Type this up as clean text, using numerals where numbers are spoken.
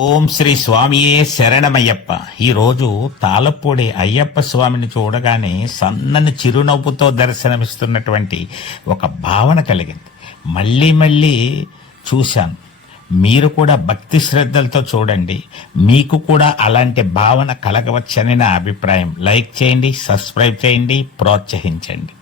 ఓం శ్రీ స్వామియే శరణమయ్యప్ప. ఈరోజు తాళపూడి అయ్యప్ప స్వామిని చూడగానే సన్నని చిరునవ్వుతో దర్శనమిస్తున్నటువంటి ఒక భావన కలిగింది. మళ్ళీ మళ్ళీ చూశాను. మీరు కూడా భక్తి శ్రద్ధలతో చూడండి, మీకు కూడా అలాంటి భావన కలగవచ్చని నా అభిప్రాయం. లైక్ చేయండి, సబ్స్క్రైబ్ చేయండి, ప్రోత్సహించండి.